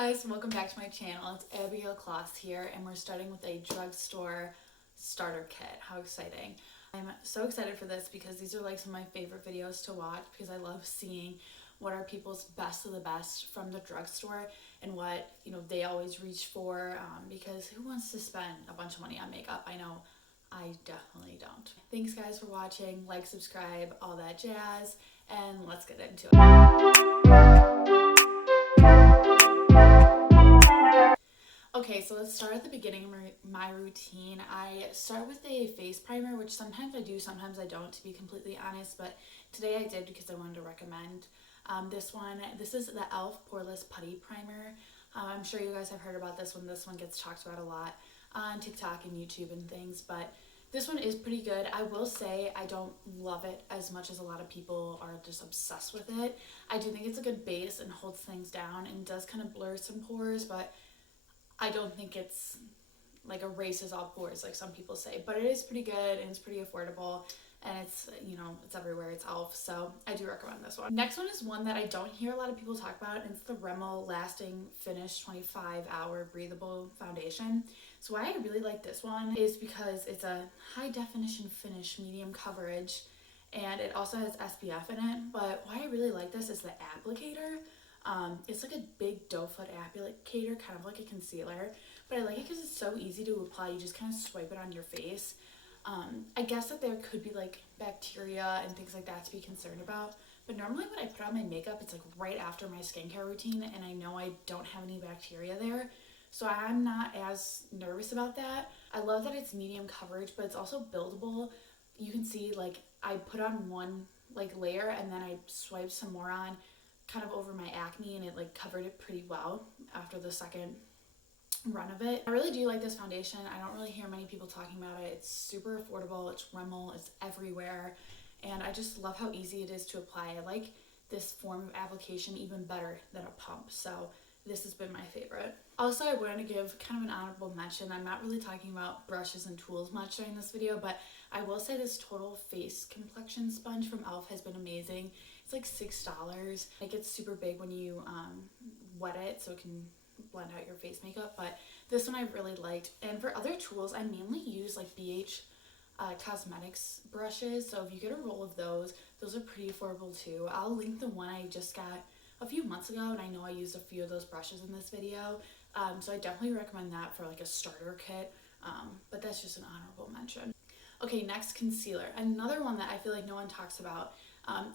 guys, welcome back to my channel. It's Abigail Kloss here, and we're starting with a drugstore starter kit. How exciting. I'm so excited for this because these are like some of my favorite videos to watch because I love seeing what are people's best of the best from the drugstore and what, they always reach for because who wants to spend a bunch of money on makeup? I know I definitely don't. Thanks guys for watching. Like, subscribe, all that jazz, and let's get into it. Okay, so let's start at the beginning of my routine. I start with a face primer, which sometimes I do, sometimes I don't, to be completely honest, but today I did because I wanted to recommend this one. This is the e.l.f. Poreless Putty Primer. I'm sure you guys have heard about this one. This one gets talked about a lot on TikTok and YouTube and things, but this one is pretty good. I will say I don't love it as much as a lot of people are just obsessed with it. I do think it's a good base and holds things down and does kind of blur some pores, but I don't think it's like erases all pores like some people say, but it is pretty good and it's pretty affordable and it's, it's everywhere. It's e.l.f. So I do recommend this one. Next one is one that I don't hear a lot of people talk about, and it's the Rimmel Lasting Finish 25-Hour Breathable Foundation. So why I really like this one is because it's a high definition finish, medium coverage, and it also has SPF in it. But why I really like this is the applicator. It's like a big doe foot applicator, kind of like a concealer, but I like it because it's so easy to apply. You just kind of swipe it on your face. I guess that there could be like bacteria and things like that to be concerned about, but normally when I put on my makeup, it's like right after my skincare routine, and I know I don't have any bacteria there, so I'm not as nervous about that. I love that it's medium coverage, but it's also buildable. You can see like I put on one like layer and then I swiped some more on kind of over my acne, and it like covered it pretty well after the second run of it. I really do like this foundation. I don't really hear many people talking about it. It's super affordable. It's Rimmel. It's everywhere, and I just love how easy it is to apply. I like this form of application even better than a pump, so this has been my favorite. Also, I wanted to give kind of an honorable mention. I'm not really talking about brushes and tools much during this video, but I will say this Total Face Complexion Sponge from e.l.f. has been amazing. It's like $6. It gets super big when you wet it, so it can blend out your face makeup, but this one I really liked. And for other tools, I mainly use like BH Cosmetics brushes, so if you get a roll of those are pretty affordable too. I'll link the one I just got a few months ago, and I know I used a few of those brushes in this video, so I definitely recommend that for like a starter kit, but that's just an honorable mention. Okay, next, concealer. Another one that I feel like no one talks about.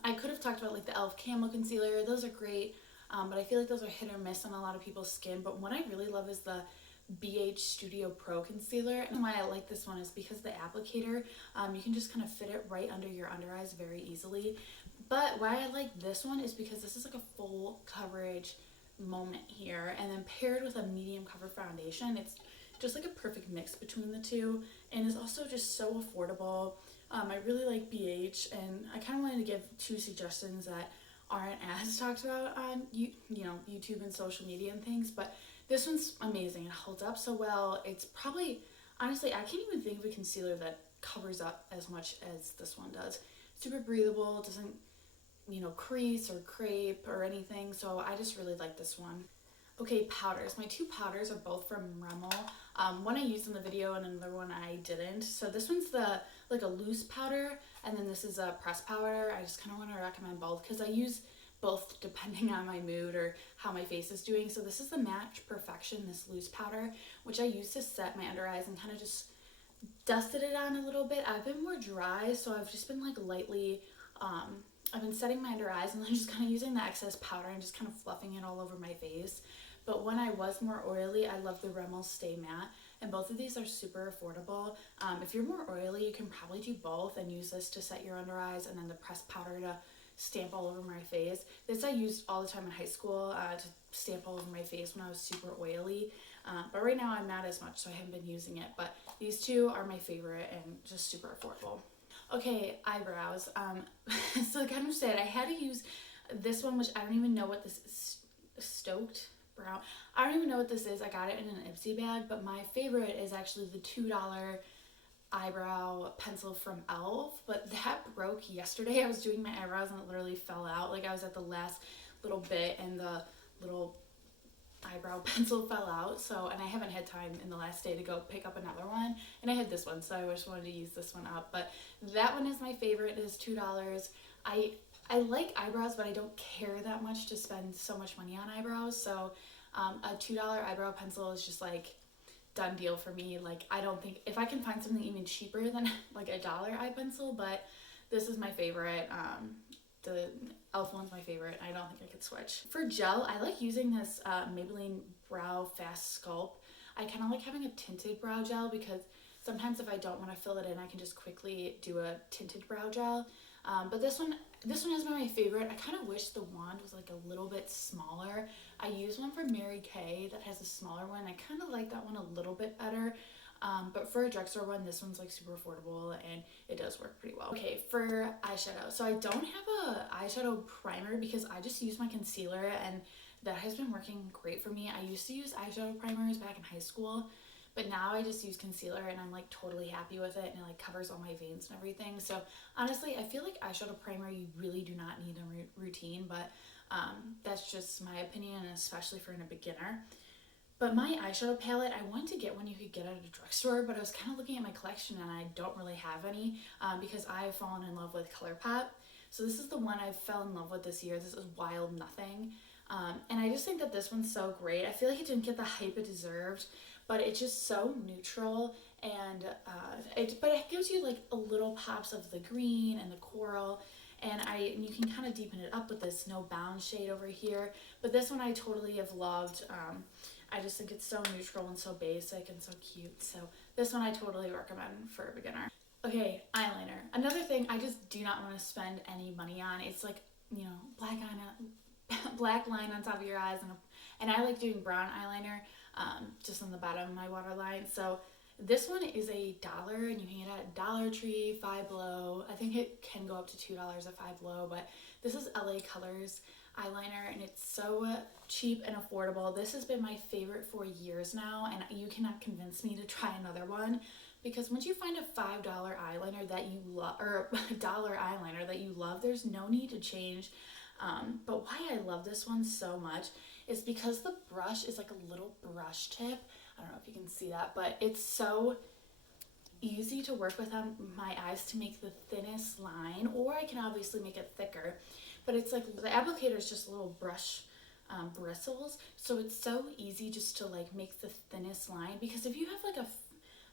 I could have talked about like the e.l.f. Camo Concealer. Those are great, but I feel like those are hit or miss on a lot of people's skin. But one I really love is the BH Studio Pro Concealer. And why I like this one is because the applicator, you can just kind of fit it right under your under eyes very easily. But why I like this one is because this is like a full coverage moment here, and then paired with a medium cover foundation, it's just like a perfect mix between the two, and is also just so affordable. I really like BH, and I kind of wanted to give two suggestions that aren't as talked about on YouTube and social media and things, but this one's amazing. It holds up so well. It's probably, honestly, I can't even think of a concealer that covers up as much as this one does. Super breathable, it doesn't crease or crepe or anything, so I just really like this one. Okay, powders. My two powders are both from Rimmel. One I used in the video and another one I didn't. So this one's like a loose powder, and then this is a pressed powder. I just kind of want to recommend both because I use both depending on my mood or how my face is doing. So this is the Match Perfection, this loose powder, which I use to set my under eyes and kind of just dusted it on a little bit. I've been more dry, so I've just been like lightly, I've been setting my under eyes and then just kind of using the excess powder and just kind of fluffing it all over my face. But when I was more oily, I love the Rimmel Stay Matte, and both of these are super affordable. If you're more oily, you can probably do both and use this to set your under eyes and then the pressed powder to stamp all over my face. This I used all the time in high school to stamp all over my face when I was super oily. But right now I'm not as much, so I haven't been using it. But these two are my favorite and just super affordable. Okay, eyebrows. So like I kind of said, I had to use this one, which I don't even know what this is. Stoked Brown. I don't even know what this is. I got it in an Ipsy bag, but my favorite is actually the $2 eyebrow pencil from e.l.f. But that broke yesterday. I was doing my eyebrows and it literally fell out. Like I was at the last little bit and the little eyebrow pencil fell out, so, and I haven't had time in the last day to go pick up another one, and I had this one, so I just wanted to use this one up. But that one is my favorite. It is $2. I like eyebrows, but I don't care that much to spend so much money on eyebrows, so a $2 eyebrow pencil is just like done deal for me. Like, I don't think, if I can find something even cheaper than like a dollar eye pencil, but this is my favorite. The e.l.f. one's my favorite. I don't think I could switch. For gel, I like using this Maybelline Brow Fast Sculpt. I kind of like having a tinted brow gel because sometimes if I don't want to fill it in, I can just quickly do a tinted brow gel. But this one has been my favorite. I kind of wish the wand was like a little bit smaller. I use one from Mary Kay that has a smaller one. I kind of like that one a little bit better. But for a drugstore one, this one's like super affordable and it does work pretty well. Okay, for eyeshadow. So I don't have a eyeshadow primer because I just use my concealer, and that has been working great for me. I used to use eyeshadow primers back in high school, but now I just use concealer and I'm like totally happy with it, and it like covers all my veins and everything. So honestly, I feel like eyeshadow primer, you really do not need a routine, but that's just my opinion, especially for a beginner. But my eyeshadow palette, I wanted to get one you could get at a drugstore, but I was kind of looking at my collection and I don't really have any because I've fallen in love with ColourPop. So this is the one I fell in love with this year. This is Wild Nothing. And I just think that this one's so great. I feel like it didn't get the hype it deserved, but it's just so neutral, and but it gives you like a little pops of the green and the coral, and you can kind of deepen it up with this No Bounds shade over here. But this one I totally have loved. I just think it's so neutral and so basic and so cute. So this one I totally recommend for a beginner. Okay, eyeliner. Another thing I just do not want to spend any money on. It's like, you know, black line on top of your eyes, and I like doing brown eyeliner just on the bottom of my waterline. So this one is $1, and you can get it at Dollar Tree, Five Below. I think it can go up to $2 at Five Below, but this is LA Colors eyeliner, and it's so cheap and affordable. This has been my favorite for years now, and you cannot convince me to try another one, because once you find a $5 eyeliner that you love, or a dollar eyeliner that you love, there's no need to change. But why I love this one so much is because the brush is like a little brush tip. I don't know if you can see that, but it's so easy to work with on my eyes to make the thinnest line, or I can obviously make it thicker, but it's like the applicator is just little brush bristles, so it's so easy just to like make the thinnest line, because if you have like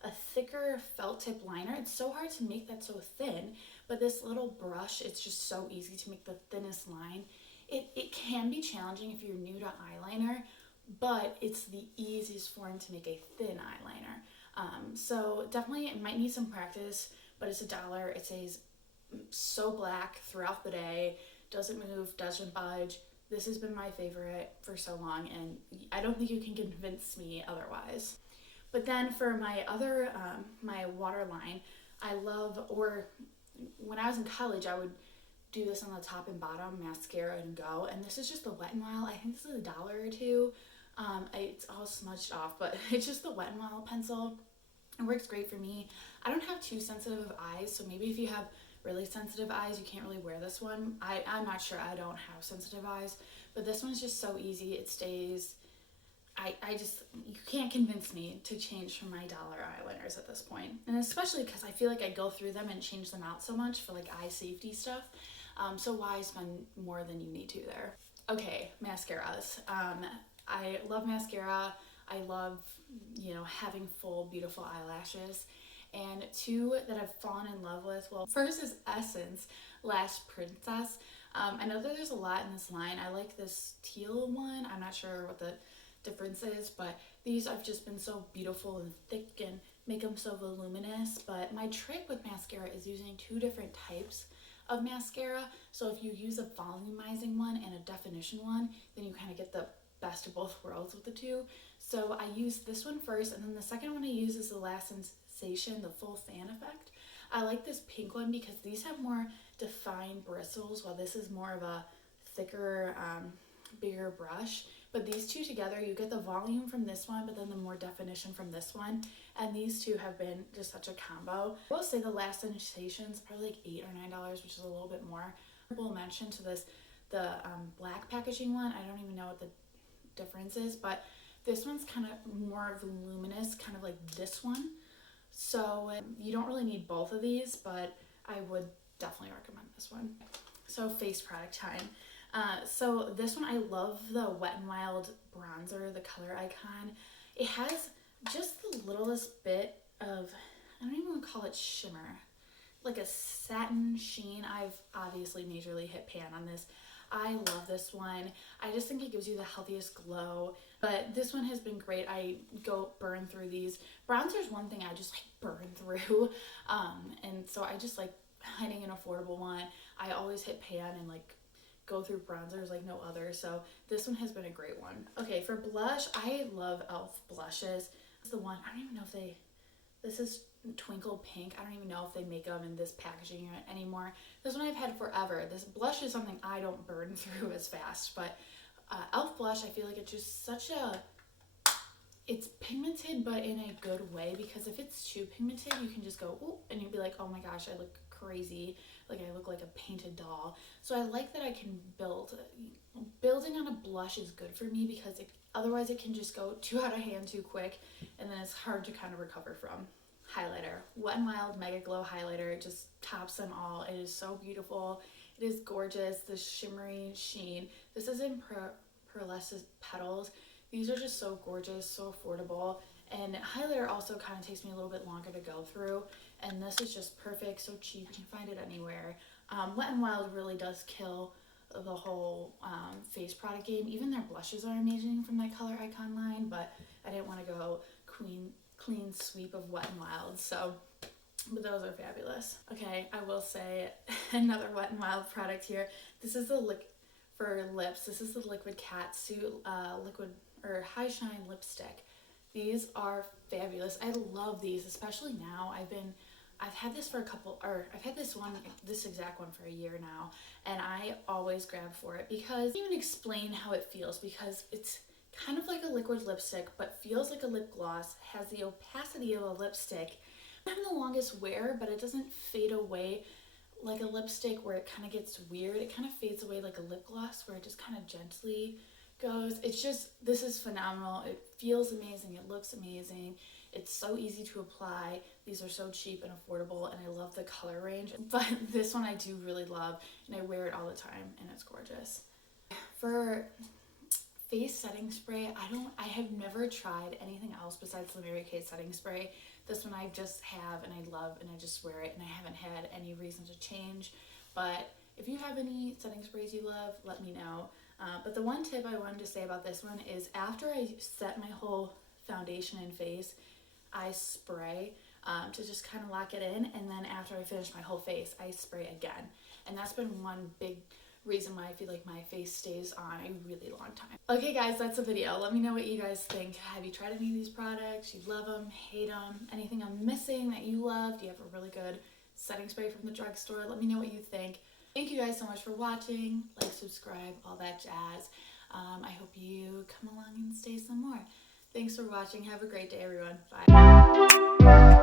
a thicker felt tip liner, it's so hard to make that so thin, but this little brush, it's just so easy to make the thinnest line. It can be challenging if you're new to eyeliner, but it's the easiest form to make a thin eyeliner. So definitely it might need some practice, but it's $1. It stays so black throughout the day, doesn't move, doesn't budge. This has been my favorite for so long, and I don't think you can convince me otherwise. But then for my other, my waterline, I love, or when I was in college, I would do this on the top and bottom, mascara and go. And this is just the Wet n Wild. I think this is $1 or $2. It's all smudged off, but it's just the Wet n Wild pencil. It works great for me. I don't have too sensitive eyes, so maybe if you have really sensitive eyes, you can't really wear this one. I'm not sure. I don't have sensitive eyes, but this one's just so easy. It stays. You can't convince me to change from my dollar eyeliners at this point. And especially because I feel like I go through them and change them out so much for like eye safety stuff. So why spend more than you need to there? Okay, mascaras. I love mascara. I love, having full, beautiful eyelashes. And two that I've fallen in love with, well, first is Essence Lash Princess. I know that there's a lot in this line. I like this teal one. I'm not sure what the difference is, but these have just been so beautiful and thick and make them so voluminous. But my trick with mascara is using two different types of mascara. So if you use a volumizing one and a definition one, then you kind of get the best of both worlds with the two. So I use this one first, and then the second one I use is the Last Sensation, the Full Fan Effect. I like this pink one because these have more defined bristles, while this is more of a thicker, bigger brush. But these two together, you get the volume from this one, but then the more definition from this one. And these two have been just such a combo. I will say the Last Sensation's probably like $8 or $9, which is a little bit more. Honorable mention to this, the black packaging one. I don't even know what the differences, but this one's kind of more voluminous, kind of like this one. So you don't really need both of these, but I would definitely recommend this one. So face product time. So this one, I love the Wet n Wild bronzer, the Color Icon. It has just the littlest bit of, I don't even want to call it shimmer, like a satin sheen. I've obviously majorly hit pan on this. I love this one. I just think it gives you the healthiest glow, but this one has been great. I go burn through these. Bronzer is one thing I just like burn through, and so I just like finding an affordable one. I always hit pan and like go through bronzers like no other, so this one has been a great one. Okay, for blush, I love e.l.f. blushes. This is the one, I don't even know if this is Twinkle Pink. I don't even know if they make them in this packaging anymore. This one I've had forever. This blush is something I don't burn through as fast, but e.l.f. blush, I feel like it's just such a, it's pigmented but in a good way, because if it's too pigmented, you can just go, ooh, and you'll be like, oh my gosh, I look crazy, like I look like a painted doll. So I like that I can build. Building on a blush is good for me, because otherwise it can just go too out of hand too quick, and then it's hard to kind of recover from. Highlighter, Wet n Wild Mega Glow highlighter. It just tops them all. It is so beautiful. It is gorgeous. The shimmery sheen. This is in pearlescent petals. These are just so gorgeous, so affordable. And highlighter also kind of takes me a little bit longer to go through, and this is just perfect, so cheap, you can find it anywhere. Wet n Wild really does kill the whole face product game. Even their blushes are amazing from that Color Icon line, but I didn't want to go clean sweep of Wet n Wild, so, but those are fabulous. Okay, I will say another Wet n Wild product here. This is the for lips. This is the Liquid Catsuit liquid or high shine lipstick. These are fabulous. I love these, especially now. I've had this for I've had this exact one for a year now, and I always grab for it because I can't even explain how it feels, because it's kind of like a liquid lipstick, but feels like a lip gloss, has the opacity of a lipstick. I have the longest wear, but it doesn't fade away like a lipstick where it kind of gets weird. It kind of fades away like a lip gloss where it just kind of gently goes. It's just, this is phenomenal. It feels amazing. It looks amazing. It's so easy to apply. These are so cheap and affordable, and I love the color range. But this one I do really love, and I wear it all the time, and it's gorgeous. For face setting spray, I have never tried anything else besides the Mary Kay setting spray. This one I just have and I love, and I just wear it, and I haven't had any reason to change. But if you have any setting sprays you love, let me know. But the one tip I wanted to say about this one is after I set my whole foundation and face, I spray to just kind of lock it in, and then after I finish my whole face, I spray again. And that's been one big reason why I feel like my face stays on a really long time. Okay guys, that's the video. Let me know what you guys think. Have you tried any of these products? You love them, hate them, anything I'm missing that you love? Do you have a really good setting spray from the drugstore? Let me know what you think. Thank you guys so much for watching. Like, subscribe, all that jazz. I hope you come along and stay some more. Thanks for watching. Have a great day, everyone. Bye.